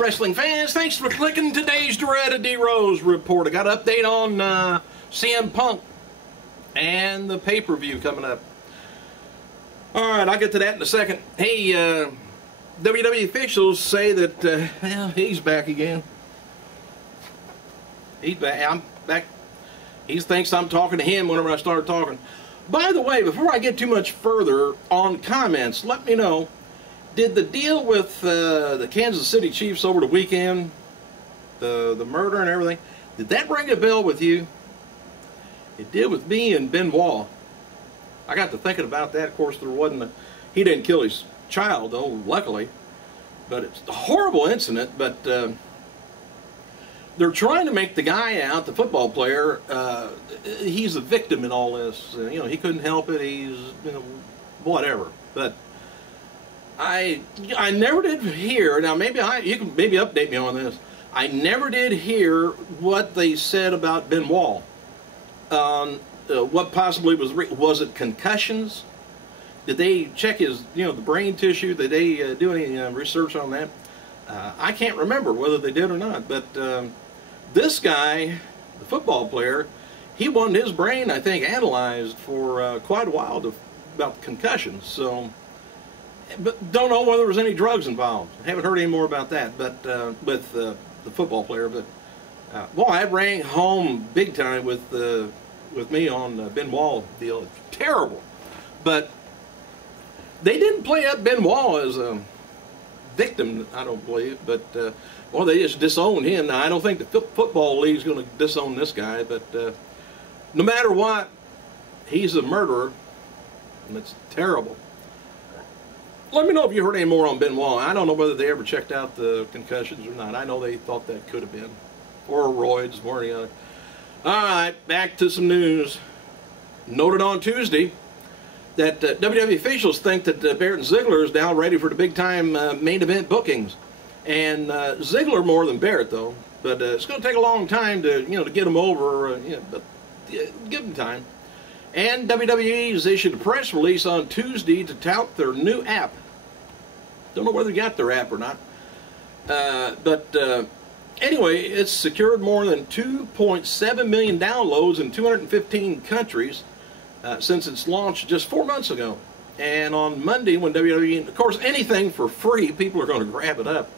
wrestling fans, thanks for clicking today's Doretta D. Rose report. I got an update on CM Punk and the pay-per-view coming up. Alright, I'll get to that in a second. Hey, WWE officials say that, well, he's back again. He's back. I'm back. He thinks I'm talking to him whenever I start talking. By the way, before I get too much further on comments, let me know, did the deal with the Kansas City Chiefs over the weekend, the murder and everything, did that ring a bell with you? It did with me and Benoit. I got to thinking about that. Of course, there wasn't he didn't kill his child, though, luckily. But it's a horrible incident, but they're trying to make the guy out, the football player, he's a victim in all this. You know, he couldn't help it. He's, you know, whatever. But I never did hear. Now maybe you can maybe update me on this. I never did hear what they said about Benoit. What possibly was it concussions? Did they check his, you know, the brain tissue? Did they do any research on that? I can't remember whether they did or not. But this guy, the football player, he wanted his brain, I think, analyzed for quite a while about concussions. So, but don't know whether there was any drugs involved. Haven't heard any more about that. But with the football player, but well, I rang home big time with me on Benoit deal. Terrible, but they didn't play up Benoit as a victim, I don't believe. But well, they just disowned him. Now I don't think the football league's going to disown this guy, but no matter what, he's a murderer, and it's terrible. Let me know if you heard any more on Benoit. I don't know whether they ever checked out the concussions or not. I know they thought that could have been. Or roids, one or the other. Alright, back to some news. Noted on Tuesday that WWE officials think that Barrett and Ziggler is now ready for the big-time main event bookings. And Ziggler more than Barrett, though. But it's going to take a long time to, you know, to get them over. You know, but give them time. And WWE has issued a press release on Tuesday to tout their new app. Don't know whether they got their app or not. Anyway, it's secured more than 2.7 million downloads in 215 countries since its launch just 4 months ago. And on Monday, when WWE, of course, anything for free, people are going to grab it up.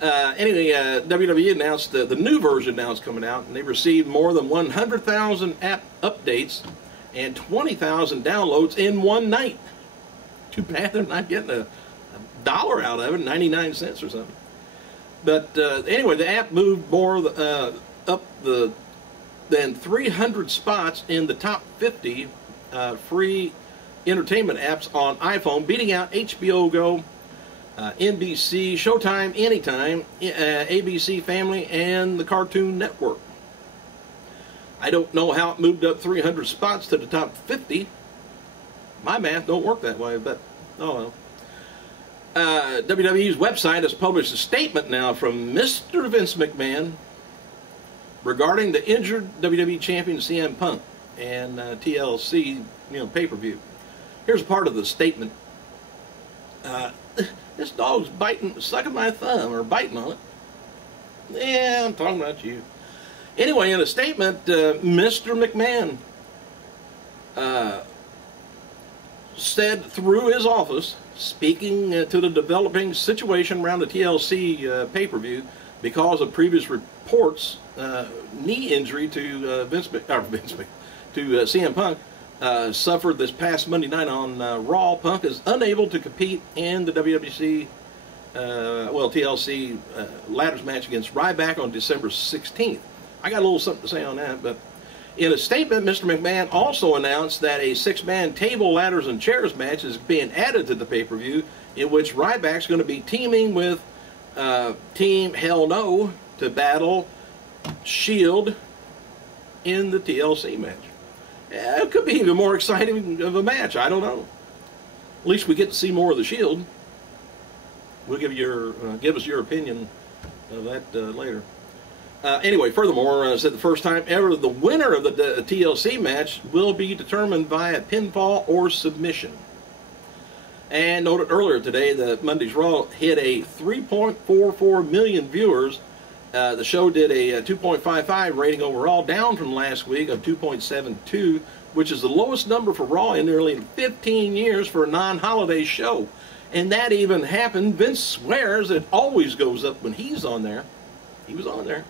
Anyway, WWE announced the new version now is coming out, and they've received more than 100,000 app updates and 20,000 downloads in one night. Too bad they're not getting a dollar out of it, 99 cents or something. But anyway, the app moved more up than 300 spots in the top 50 free entertainment apps on iPhone, beating out HBO Go, NBC, Showtime Anytime, ABC Family, and the Cartoon Network. I don't know how it moved up 300 spots to the top 50. My math don't work that way, but oh well. WWE's website has published a statement now from Mr. Vince McMahon regarding the injured WWE champion CM Punk and TLC, you know, pay-per-view. Here's part of the statement. This dog's sucking my thumb or biting on it. Yeah, I'm talking about you. Anyway, in a statement, Mr. McMahon said through his office, speaking to the developing situation around the TLC pay-per-view because of previous reports, knee injury to CM Punk suffered this past Monday night on Raw. Punk is unable to compete in the TLC ladders match against Ryback on December 16th. I got a little something to say on that, but in a statement, Mr. McMahon also announced that a 6-man table, ladders, and chairs match is being added to the pay-per-view, in which Ryback's going to be teaming with Team Hell No to battle Shield in the TLC match. Yeah, it could be even more exciting of a match. I don't know. At least we get to see more of the Shield. We'll give us your opinion of that later. Anyway, furthermore, said the first time ever, the winner of the TLC match will be determined via pinfall or submission. And noted earlier today that Monday's Raw hit a 3.44 million viewers. The show did a 2.55 rating overall, down from last week of 2.72, which is the lowest number for Raw in nearly 15 years for a non-holiday show. And that even happened. Vince swears it always goes up when he's on there. He was on there.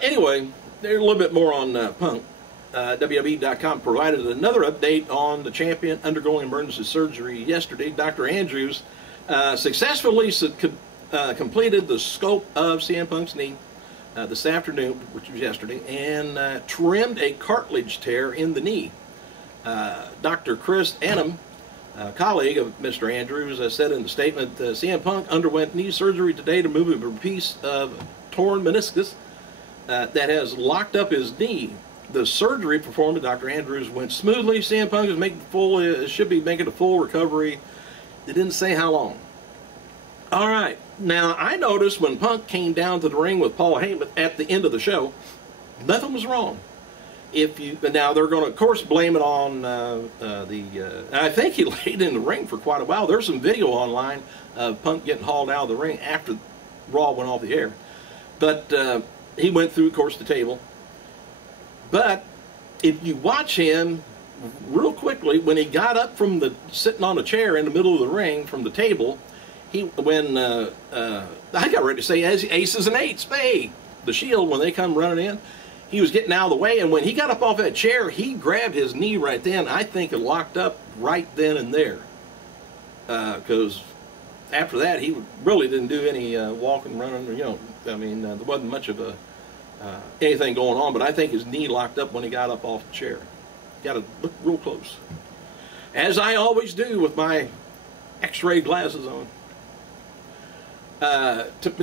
Anyway, there's a little bit more on Punk. WWE.com provided another update on the champion undergoing emergency surgery yesterday. Dr. Andrews successfully completed the scope of CM Punk's knee this afternoon, which was yesterday, and trimmed a cartilage tear in the knee. Dr. Chris Annam, a colleague of Mr. Andrews, said in the statement, CM Punk underwent knee surgery today to move a piece of torn meniscus that has locked up his knee. The surgery performed by Dr. Andrews went smoothly. CM Punk should be making a full recovery. They didn't say how long. All right. Now, I noticed when Punk came down to the ring with Paul Heyman at the end of the show, nothing was wrong. Now they're going to, of course, blame it on I think he laid in the ring for quite a while. There's some video online of Punk getting hauled out of the ring after Raw went off the air. But he went through, of course, the table. But if you watch him real quickly, when he got up from sitting on a chair in the middle of the ring from the table, I got ready to say aces and eights, hey, the Shield, when they come running in, he was getting out of the way, and when he got up off that chair, he grabbed his knee right then. I think it locked up right then and there. Because after that, he really didn't do any walking, running, there wasn't much of anything going on, but I think his knee locked up when he got up off the chair. Got to look real close. As I always do with my x-ray glasses on.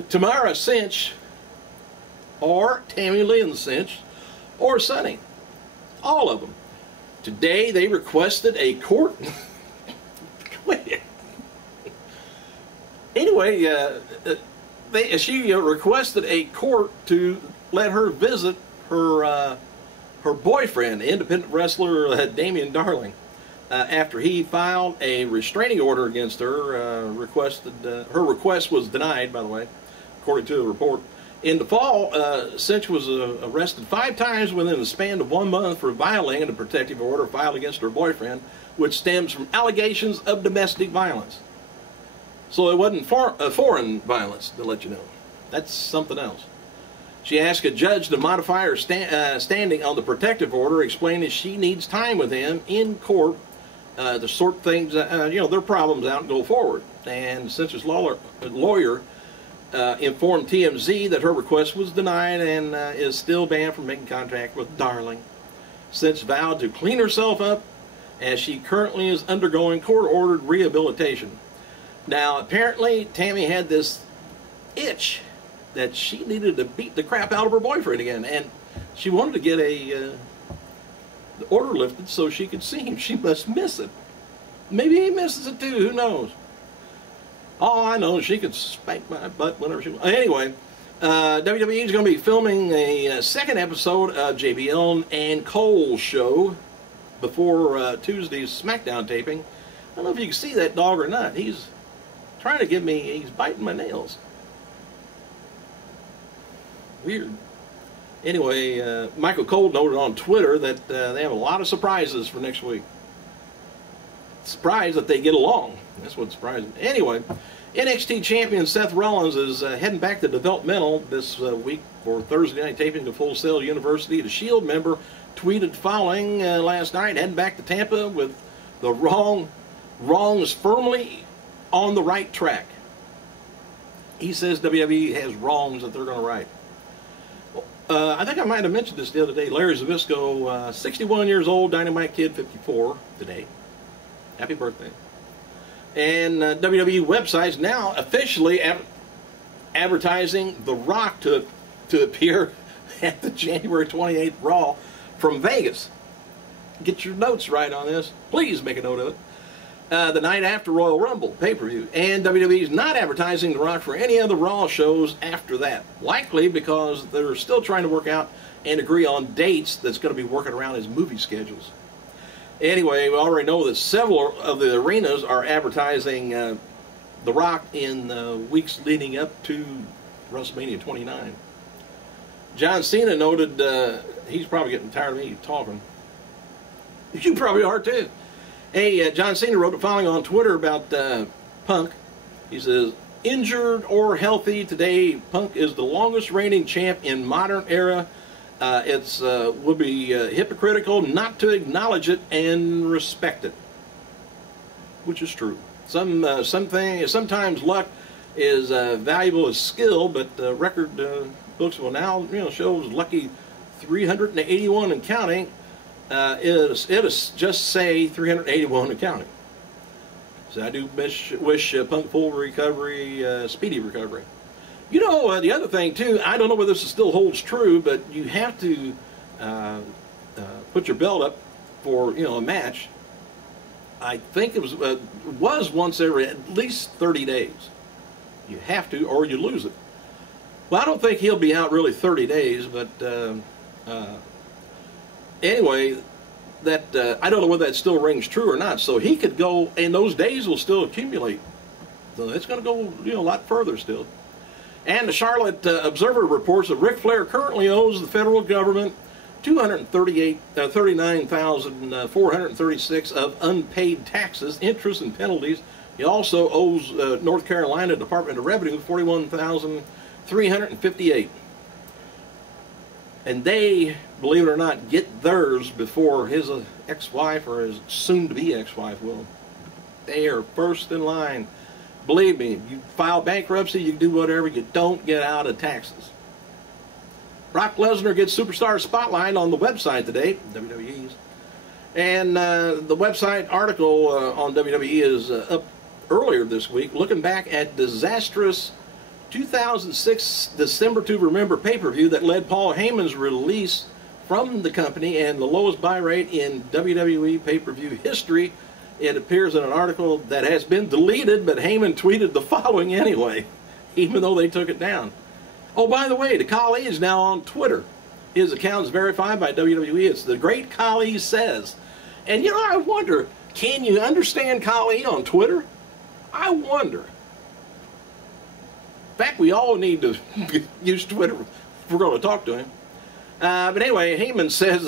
Tamara Cinch, or Tammy Lynn Cinch, or Sonny. All of them. Today they requested a court... Anyway, she requested a court to let her visit her boyfriend, independent wrestler Damian Darling, after he filed a restraining order against her. Her request was denied, by the way, according to the report. In the fall, Cinch was arrested 5 times within the span of 1 month for violating a protective order filed against her boyfriend, which stems from allegations of domestic violence. So it wasn't foreign violence, to let you know. That's something else. She asked a judge to modify her standing on the protective order, explaining she needs time with him in court to sort things, their problems out and go forward. And Cinch's lawyer informed TMZ that her request was denied and is still banned from making contact with Darling. Cinch vowed to clean herself up as she currently is undergoing court-ordered rehabilitation. Now, apparently, Tammy had this itch that she needed to beat the crap out of her boyfriend again, and she wanted to get the order lifted so she could see him. She must miss it. Maybe he misses it too, who knows? All I know is she could spank my butt whenever she wants. Anyway, WWE is going to be filming a second episode of JBL and Cole's show before Tuesday's SmackDown taping. I don't know if you can see that dog or not. He's trying to he's biting my nails. Weird. Anyway, Michael Cole noted on Twitter that they have a lot of surprises for next week. Surprised that they get along. That's what's surprising. Anyway, NXT champion Seth Rollins is heading back to developmental this week for Thursday night taping of Full Sail University. The Shield member tweeted following last night, heading back to Tampa with the wrongs firmly on the right track. He says WWE has wrongs that they're going to right. I think I might have mentioned this the other day. Larry Zbyszko, 61 years old, Dynamite Kid, 54 today. Happy birthday. And WWE websites now officially advertising The Rock to appear at the January 28th Raw from Vegas. Get your notes right on this. Please make a note of it. The night after Royal Rumble pay-per-view. And WWE is not advertising The Rock for any other Raw shows after that. Likely because they're still trying to work out and agree on dates that's going to be working around his movie schedules. Anyway, we already know that several of the arenas are advertising The Rock in the weeks leading up to WrestleMania 29. John Cena noted, he's probably getting tired of me talking. You probably are too. Hey, John Cena wrote the following on Twitter about Punk. He says, injured or healthy, today Punk is the longest reigning champ in modern era. It's would be hypocritical not to acknowledge it and respect it, which is true. Sometimes luck is valuable as skill, but record books will now shows lucky 381 and counting. It'll just say 381 and counting. So I do wish Punk full recovery, speedy recovery. You know, the other thing too, I don't know whether this still holds true, but you have to put your belt up for a match. I think it was once every at least 30 days. You have to, or you lose it. Well, I don't think he'll be out really 30 days, but anyway, that I don't know whether that still rings true or not. So he could go, and those days will still accumulate. So it's going to go a lot further still. And the Charlotte Observer reports that Ric Flair currently owes the federal government $39,436 of unpaid taxes, interest, and penalties. He also owes North Carolina Department of Revenue $41,358. And they, believe it or not, get theirs before his ex-wife or his soon-to-be ex-wife will. They are first in line. Believe me, you file bankruptcy, you can do whatever, you don't get out of taxes. Brock Lesnar gets Superstar Spotlight on the website today, WWE's. And the website article on WWE is up earlier this week, looking back at disastrous 2006 December to Remember pay-per-view that led Paul Heyman's release from the company and the lowest buy rate in WWE pay-per-view history. It appears in an article that has been deleted, but Heyman tweeted the following anyway, even though they took it down. Oh, by the way, the Khali is now on Twitter. His account is verified by WWE. It's The Great Khali Says. And I wonder, can you understand Khali on Twitter? I wonder. In fact, we all need to use Twitter if we're going to talk to him. But anyway, Heyman says,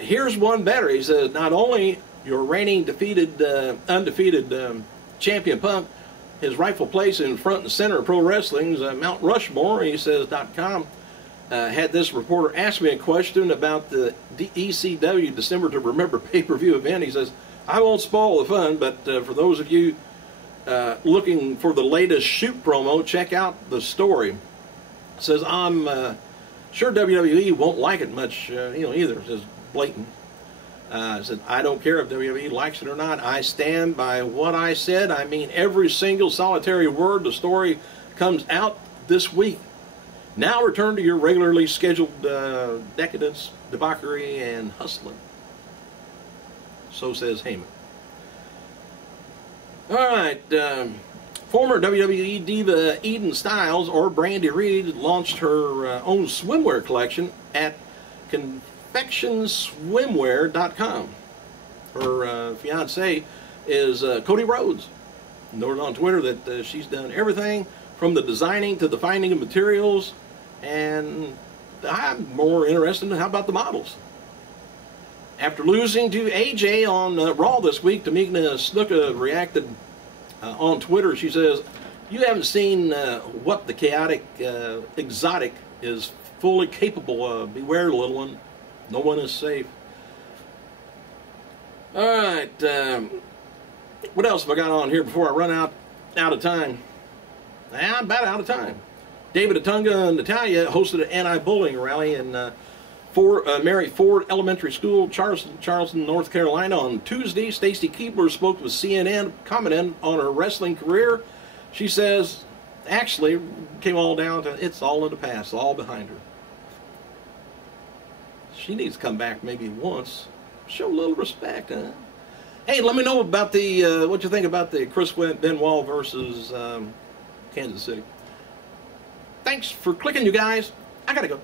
here's one better. He says, not only your reigning undefeated champion Punk, his rightful place in front and center of pro wrestling's Mount Rushmore, he says, .com, had this reporter ask me a question about the ECW December to Remember pay-per-view event. He says, I won't spoil the fun, but for those of you looking for the latest shoot promo, check out the story. It says, I'm sure WWE won't like it much, either. It says, blatant. Said, I don't care if WWE likes it or not. I stand by what I said. I mean every single solitary word. The story comes out this week. Now return to your regularly scheduled decadence, debauchery, and hustling. So says Heyman. All right. Former WWE diva Eden Styles, or Brandy Reed, launched her own swimwear collection at confectionswimwear.com. Her fiance is Cody Rhodes. Noted on Twitter that she's done everything from the designing to the finding of materials, and I'm more interested in how about the models. After losing to AJ on Raw this week, Tamina Snuka reacted on Twitter. She says, you haven't seen what the chaotic exotic is fully capable of. Beware, little one. No one is safe. All right. What else have I got on here before I run out of time? I'm about out of time. David Atunga and Natalia hosted an anti-bullying rally in Mary Ford Elementary School, Charleston, North Carolina on Tuesday. Stacy Keebler spoke with CNN, commenting on her wrestling career. She says, actually, came all down to it's all in the past, all behind her. She needs to come back maybe once. Show a little respect, huh? Hey, let me know about the what you think about the Chris Benoit versus Kansas City. Thanks for clicking, you guys. I gotta go.